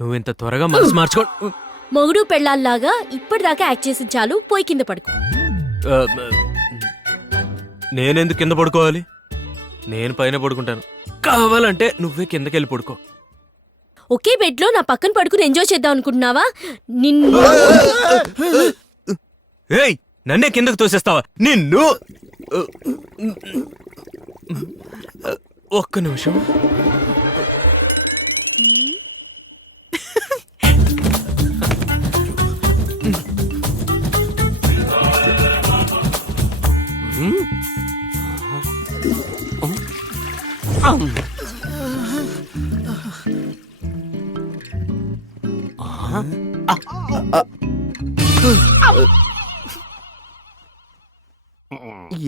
నువ్వింత త్వరగా మనసు మార్చుకో. మొగుడు పెళ్ళాల్లాగా ఇప్పటిదాకా యాక్ట్ చేసి చాలు, పోయి కింద పడుకో. నేనెందుకు కింద పడుకోవాలి? నేను పైన పడుకుంటాను. కావాలంటే నువ్వే కిందకెళ్ళి పడుకో. ఒకే బెడ్ లో నా పక్కన పడుకుని ఎంజాయ్ చేద్దాం అనుకుంటున్నావా? నిన్ను ఏయ్, నన్నే కిందకు తోసేస్తావా? నిన్ను ఒక్క నిమిషం.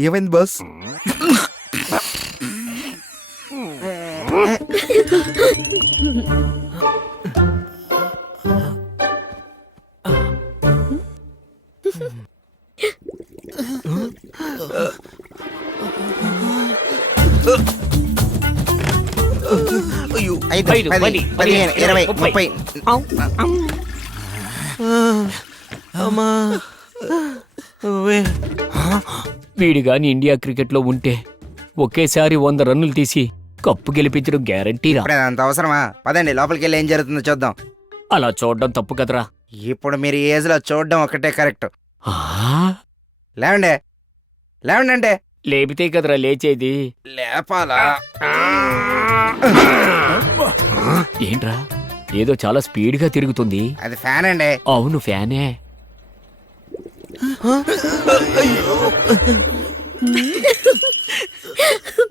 ఏమైంది బాస్? ఐదు, 10, 15, 20, 30. అమ్మా, వీడు గాని ఇండియా క్రికెట్లో ఉంటే ఒకేసారి 100 రన్నులు తీసి కప్పు గెలిపించడం గ్యారంటీరా. ఇప్పుడు అంత అవసరమా? పదండి లోపలికి వెళ్ళి ఏం జరుగుతుందో చూద్దాం. అలా చూడడం తప్పు కదరా. ఇప్పుడు మీరు ఈ ఏజ్ లో చూడడం ఒకటే కరెక్ట్. ఆ? లేవండి, లేవండి అంటే లేపితే కదరా లేచేది. లేపాలా? ఏంట్రా ఏదో చాలా స్పీడ్గా తిరుగుతుంది. అది ఫ్యాన్ అండి. అవును ఫ్యానే.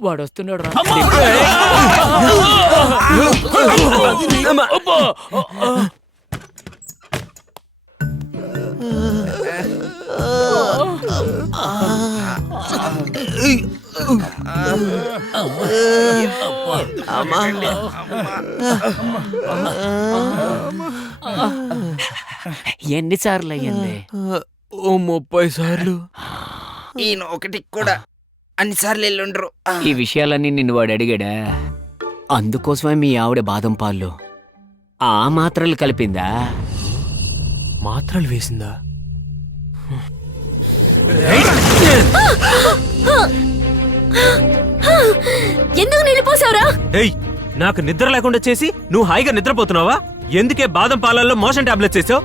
వాడొస్తున్నాడు రా. ఎన్నిసార్లు అయ్యింది? 30 సార్లు. ఈయన ఒకటి కూడా అన్నిసార్లు వెళ్ళుండ్రు. ఈ విషయాలన్నీ నిన్ను వాడు అడిగాడా? అందుకోసమే మీ ఆవిడ బాదం పాలు ఆ మాత్రలు కలిపిందా? మాత్రలు వేసిందా? ఎందుకు నిలిపోసావురా? ఏయ్, నాకు నిద్ర లేకుండా చేసి నువ్వు హాయిగా నిద్రపోతున్నావా? ఎందుకే బాదం పాలల్లో మోషన్ టాబ్లెట్స్ వేసావు?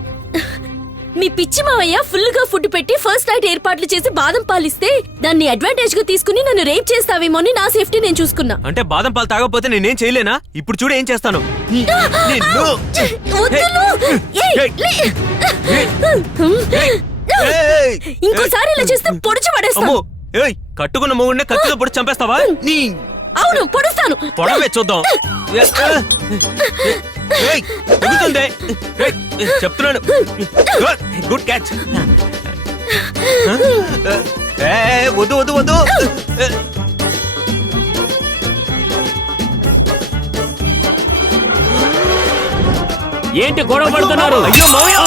మీ పిచ్చి మావయ్య ఫుల్ గా ఫుడ్ పెట్టి ఫస్ట్ నైట్ ఏర్పాట్లు చేసి బాదం పాలిస్తే దాన్ని అడ్వాంటేజ్ గా తీసుకుని నన్ను రేప్ చేస్తావేమో అని నా సేఫ్టీ నేను చూసుకున్నా. అంటే బాదం పాలు తాగకపోతే నేనేం చేయలేనా? ఇప్పుడు చూడు ఏం చేస్తాను. వద్దులు! ఇంకోసారి ఇలా చేస్తే పొడిచి పడేస్తాను. కట్టుకున్న మొగుడిని కత్తితో పొడి చంపేస్తావా? అవును, పొడుస్తాను. పొడవే చూద్దాం. చెప్తున్నాను. Good catch. వద్దు వద్దు వద్దు. ఏంటి గొడవ పడుతున్నారు? అయ్యో మావయ్య!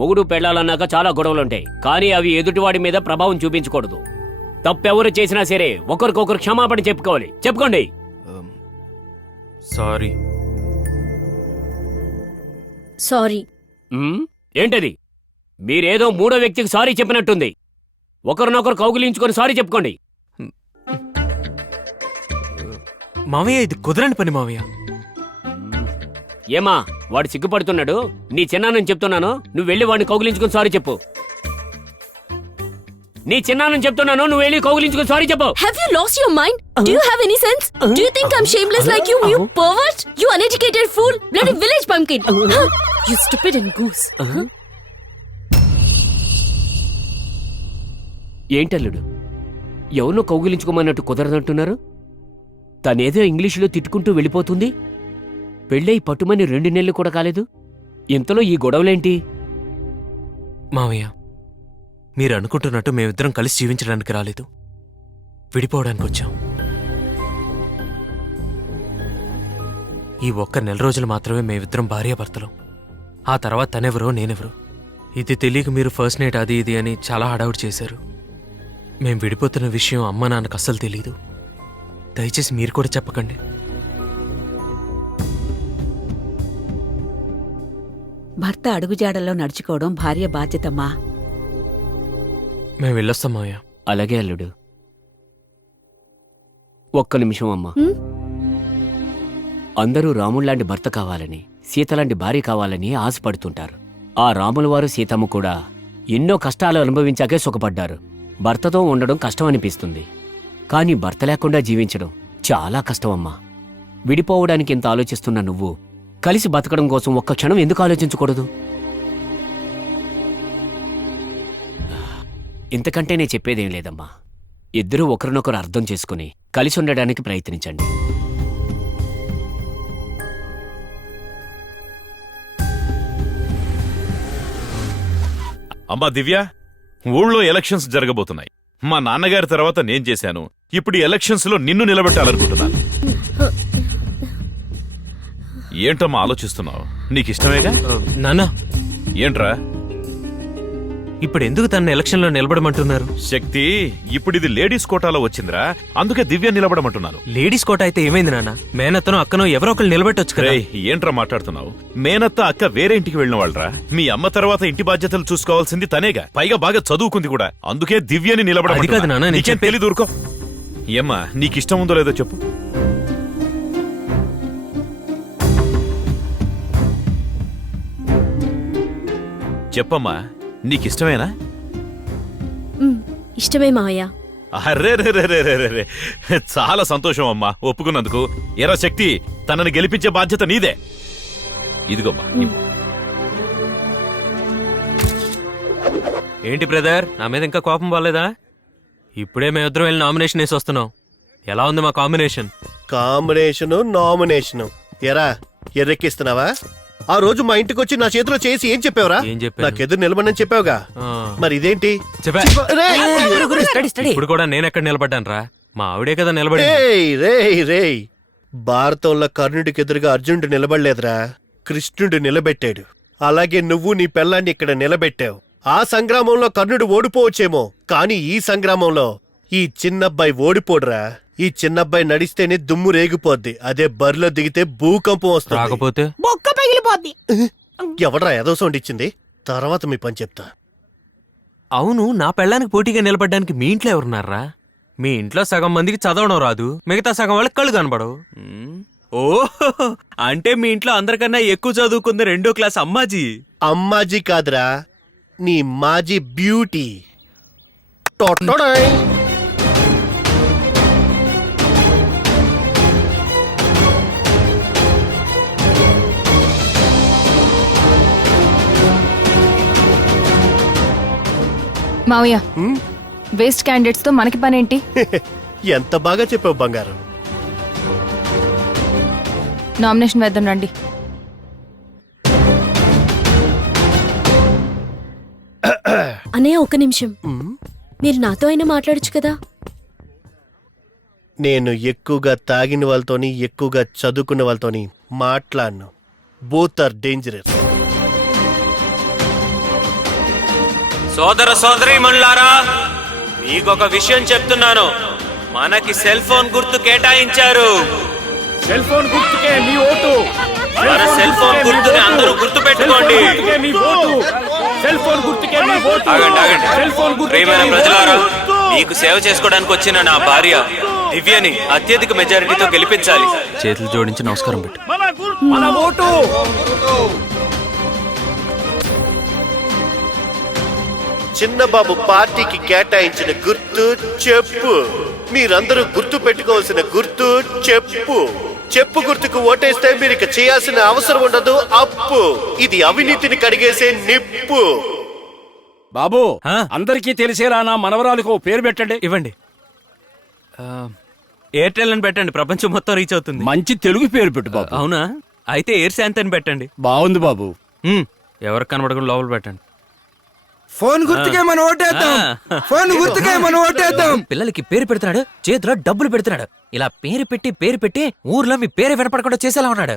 మొగుడు పెళ్ళాలన్నాక చాలా గొడవలుంటాయి, కానీ అవి ఎదుటివాడి మీద ప్రభావం చూపించకూడదు. తప్పెవరు చేసినా సరే ఒకరికొకరు క్షమాపణ చెప్పుకోవాలి. చెప్పుకోండి. సారీ. సారీ. ఏంటది? మీరేదో మూడో వ్యక్తికి సారీ చెప్పినట్టుంది. ఒకరినొకరు కౌగిలించుకొని సారీ చెప్పుకోండి. మావయ్య, ఇది కుదరని పని మావయ్య. ఏమా, వాడు సిగ్గుపడుతున్నాడు. నీ చిన్నానని చెప్తున్నాను, నువ్వు వెళ్ళి వాడిని కౌగిలించుకుని సారీ చెప్పు. నీ చిన్నానని చెప్తున్నాను, నువ్వు వెళ్ళి కౌగిలించుకుని సారీ చెప్పు. Have you lost your mind? Do you have any sense? Do you think I'm shameless like you, you pervert? You uneducated fool, bloody village pumpkin. You stupid and goose. ఏంటల్లుడు, ఎవరినో కౌగిలించుకోమన్నట్టు కుదరదంటున్నారు? తనేదో ఇంగ్లీషులో తిట్టుకుంటూ వెళ్ళిపోతుంది. పెళ్ళై పట్టుమని 2 నెలలు కూడా కాలేదు. ఇంతలో ఈ గొడవలేంటి? మావయ్య, మీరు అనుకుంటున్నట్టు మేమిద్దరం కలిసి జీవించడానికి రాలేదు, విడిపోవడానికి వచ్చాం. ఈ ఒక్క నెల రోజులు మాత్రమే మేమిద్దరం భార్యాభర్తలు. ఆ తర్వాత తనెవరో నేనెవరో ఇది తెలియక మీరు ఫస్ట్ నైట్ అది ఇది అని చాలా హడావుడి చేశారు. మేం విడిపోతున్న విషయం అమ్మ నాన్నకు అస్సలు తెలీదు. దయచేసి మీరు కూడా చెప్పకండి. భర్త అడుగుజాడల్లో నడుచుకోవడం భార్య బాధ్యతమ్మా. మేము వెళ్ళొస్తాం మావయ్య. అలాగే అల్లుడు. ఒక్క నిమిషం అమ్మా. హ్మ్? అందరూ రాముళ్లాంటి భర్త కావాలని, సీతలాంటి భార్య కావాలని ఆశపడుతుంటారు. ఆ రాముల వారు సీతమ్మ కూడా ఎన్నో కష్టాలు అనుభవించాకే సుఖపడ్డారు. భర్తతో ఉండడం కష్టం అనిపిస్తుంది, కానీ భర్త లేకుండా జీవించడం చాలా కష్టం అమ్మా. విడిపోవడానికి ఎంత ఆలోచిస్తున్న నువ్వు కలిసి బతకడం కోసం ఒక్క క్షణం ఎందుకు ఆలోచించకూడదు? ఇంతకంటే నేను చెప్పేదేం లేదమ్మా. ఇద్దరూ ఒకరినొకరు అర్థం చేసుకుని కలిసి ఉండడానికి ప్రయత్నించండి. అమ్మా దివ్య, ఊళ్ళో ఎలక్షన్స్ జరగబోతున్నాయి. మా నాన్నగారి తర్వాత నేను చేశాను. ఇప్పుడు ఈ ఎలక్షన్స్ లో నిన్ను నిలబెట్టాలనుకుంటున్నాను. ఏంటమ్మా ఆలోచిస్తున్నావు? నీకిష్టమేగా? నాన్న, ఏంట్రా? ఇప్పుడు ఎందుకు తన ఎలక్షన్లో నిలబడమంటున్నారు? శక్తి, ఇప్పుడు ఇది లేడీస్ కోటాలో వచ్చిందిరా, అందుకే దివ్య నిలబడమంటున్నాను. లేడీస్ కోట అయితే ఏమైంది నాన్న? మేనత్తనో అక్కనో ఎవరో ఒకరు నిలబెట్టొచ్చు కదా. రేయ్, ఏంట్రా మాట్లాడుతున్నావు? మేనత్త అక్క వేరే ఇంటికి వెళ్ళిన వాళ్ళరా. మీ అమ్మ తర్వాత ఇంటి బాధ్యతలు చూసుకోవాల్సింది తనేగా, పైగా బాగా చదువుకుంది కూడా. అందుకే దివ్యని అది కాదు నాన్న, నిలబడమంటున్నా. నేను నీకేం చెప్పేది- తెలీదు, ఊరుకో. ఏమ్మా, నీకిష్టం ఉందో లేదో చెప్పు. చెప్పమ్మా, నీకిష్టమేనా? ఇష్టమే మావయ్య. అర్రే రే రే రే రే రే రే. చాలా సంతోషం అమ్మా ఒప్పుకున్నందుకు. ఎరా శక్తి, తనని గెలిపించే బాధ్యత నీదే. ఇదిగోమ్మా. ఏంటి బ్రదర్, నా మీద ఇంకా కోపం పోలేదా? ఇప్పుడే మేమిద్దరం వెళ్ళి నామినేషన్ వేసి వస్తున్నాం. ఎలా ఉంది మా కాంబినేషన్? Combination nomination. ఎరా ఎర్రెక్కిస్తున్నావా? ఆ రోజు మా ఇంటికి వచ్చి నా చేతిలో చేసి ఏం చెప్పావురా? ఏం చెప్పాను? నాకెదురు నిలబడని చెప్పావుగా. ఆ, మరి ఇదేంటి? చెప్పా. రేయ్! ఇప్పుడు కూడా నేను ఎక్కడ నిలబడ్డాను రా? మా ఆవిడే కదా నిలబడి. రేయ్, రేయ్, రేయ్. భారతంలో కర్ణుడికి ఎదురుగా అర్జునుడు నిలబడలేదురా, కృష్ణుడు నిలబెట్టాడు. అలాగే నువ్వు నీ పెళ్ళాన్ని ఇక్కడ నిలబెట్టావు. ఆ సంగ్రామంలో కర్ణుడు ఓడిపోవచ్చేమో, కానీ ఈ సంగ్రామంలో ఈ చిన్నబ్బాయి ఓడిపోడురా. ఈ చిన్నబ్బాయి నడిస్తేనే దుమ్ము రేగిపోద్ది, అదే బరిలో దిగితే భూకంపం వస్తుంది. రాకపోతే బొక్క పగిలిపోద్ది. ఎవడ్రా ఏదో సౌండ్ ఇచ్చింది? తర్వాత మీ పని చెప్తా. అవును, నా పెళ్ళానికి పోటీగా నిలబడ్డానికి మీ ఇంట్లో ఎవరున్నారా? మీ ఇంట్లో సగం మందికి చదవడం రాదు, మిగతా సగం వాళ్ళకి కళ్ళు కనబడవు. ఓ, అంటే మీ ఇంట్లో అందరికన్నా ఎక్కువ చదువుకుంది 2వ క్లాస్ అమ్మాజీ. అమ్మాజీ కాదురా, నీ మాజీ బ్యూటీ. టొట్టొడయ్. మావయ్య, హ్మ్? వేస్ట్ క్యాండిడేట్స్ తో మనకి పనేంటి? ఎంత బాగా చెప్పావు బంగారం. నామినేషన్ వేద్దాం రండి. అనే ఒక నిమిషం, హ్మ్? మీరు నాతో అయినా మాట్లాడొచ్చు కదా. నేను ఎక్కువగా తాగిన వాళ్ళతోని ఎక్కువగా చదువుకున్న వాళ్ళతోని మాట్లాడను. Both are dangerous. సోదర సోదరీమణులారా, మీకొక విషయం చెప్తున్నాను. మనకి సెల్ ఫోన్ గుర్తు కేటాయించారు. సెల్ ఫోన్ గుర్తుకే నీ ఓటు. మన సెల్ ఫోన్ గుర్తుని అందరూ గుర్తు పెట్టుకోండి. ఆగండి, ఆగండి. ప్రియమైన ప్రజలారా, మీకు సేవ చేసుకోవడానికి వచ్చిన నా భార్య దివ్యని అత్యధిక మెజారిటీతో గెలిపించాలి. చేతులు జోడించి నమస్కారం పెట్టు. మన ఓటు. చిన్నబాబు పార్టీకి కేటాయించిన గుర్తు చెప్పు. మీరందరూ గుర్తు పెట్టుకోవాల్సిన గుర్తు చెప్పు. చెప్పు గుర్తుకు ఓటేస్తే మీరు ఇక చేయాల్సిన అవసరం ఉండదు. అప్పు. ఇది అవినీతిని కడిగేసే నిప్పు. బాబు, ఆ? అందరికీ తెలిసేలా నా మనవరాలకు ఓ పేరు పెట్టండి. ఇవ్వండి. ఎయిర్టెల్ అని పెట్టండి, ప్రపంచం మొత్తం రీచ్ అవుతుంది. మంచి తెలుగు పేరు పెట్టు బాబు. అవునా? అయితే ఎయిర్ శాంతి అని పెట్టండి. బాగుంది బాబు. ఎవరికి కనబడకుండా లోపల పెట్టండి. ఫోన్ గుర్తుకే మనం ఓటేద్దాం. ఫోన్ గుర్తుకే మనం ఓటేద్దాం. పిల్లలకి పేరు పెడుతున్నాడు, చేతిలో డబ్బులు పెడుతున్నాడు. ఇలా పేరు పెట్టి ఊర్లో మీ పేరు వినపడకుండా చేసేలా ఉన్నాడు.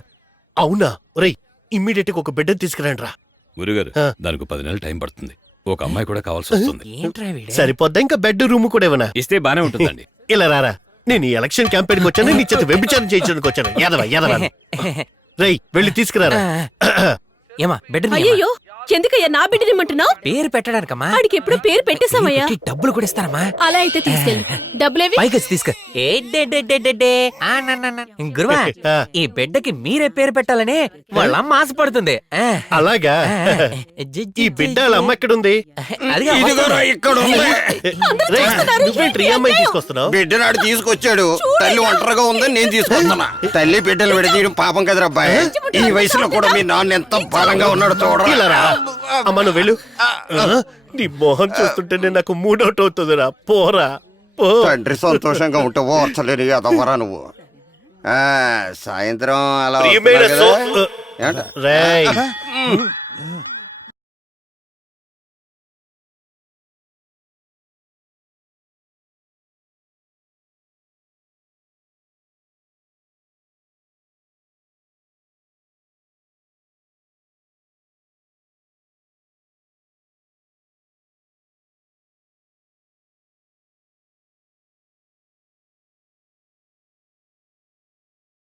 అవునా? ఒరేయ్, ఇమ్మీడియట్ గా ఒక బిడ్డను తీసుకురండి రా. గురుగారు ఆ. దానికి 10 నెలలు టైం పడుతుంది. ఒక అమ్మాయి కూడా కావాల్సి వస్తుంది. ఏంట్రా వీడే? సరిపోద్దా ఇంకా బెడ్ రూమ్ కూడా ఏమన్నా? ఇస్తే బానే ఉంటుందండి. ఇలా రారా, నేను ఈ ఎలక్షన్ క్యాంపెయిన్కి వచ్చాను, నీ చేత వ్యభిచారం చేయించడానికి వచ్చాను. ఎదవా రేయ్, వెళ్ళి తీసుకురారా. ఏమా బెడ్ అయ్యో ఎందుకయ్యా నా బిడ్డనిమ్మంటున్నావు? పేరు పెట్టడానికమ్మా. ఆడికి ఎప్పుడు పేరు పెట్టేశామయ్యా. పెట్టి డబ్బులు కూడా ఇస్తారమ్మా. అలా అయితే తీసుకెళ్ళి డబ్బులేవి. పైకి వచ్చి తీసుకు. గురువా, ఆ. ఈ బిడ్డకి మీరే పేరు పెట్టాలని వాళ్ళ అమ్మ ఆశపడుతుంది. అలాగా? ఈ బిడ్డ వాళ్ళ అమ్మ ఎక్కడుంది? అదిగా ఇదిగోరా ఇక్కడ ఉంది. రేయ్, నువ్వేంటి ఈ అమ్మాయి తీసుకొస్తున్నావు? బిడ్డనాడు తీసుకొచ్చాడు. తల్లి ఒంటరిగా ఉందని నేను తీసుకొస్తున్నా. తల్లి బిడ్డలు విడదీయడం పాపం కదరా అబ్బాయి. ఈ వయసులో కూడా మీ నాన్న ఎంత బలంగా ఉన్నాడు ఇలా రా. చూడరా. అమ్మ నువ్వు వెళ్ళు. నీ మొహం చూస్తుంటేనే నాకు మూడౌట్ అవుతుందిరా. పోరా పో. తండ్రి సంతోషంగా ఉంటే ఓర్చలేని అదవరా నువ్వు. సాయంత్రం అలా ప్రియమైన వస్తున్నాడు కదా. ఏంట? రేయ్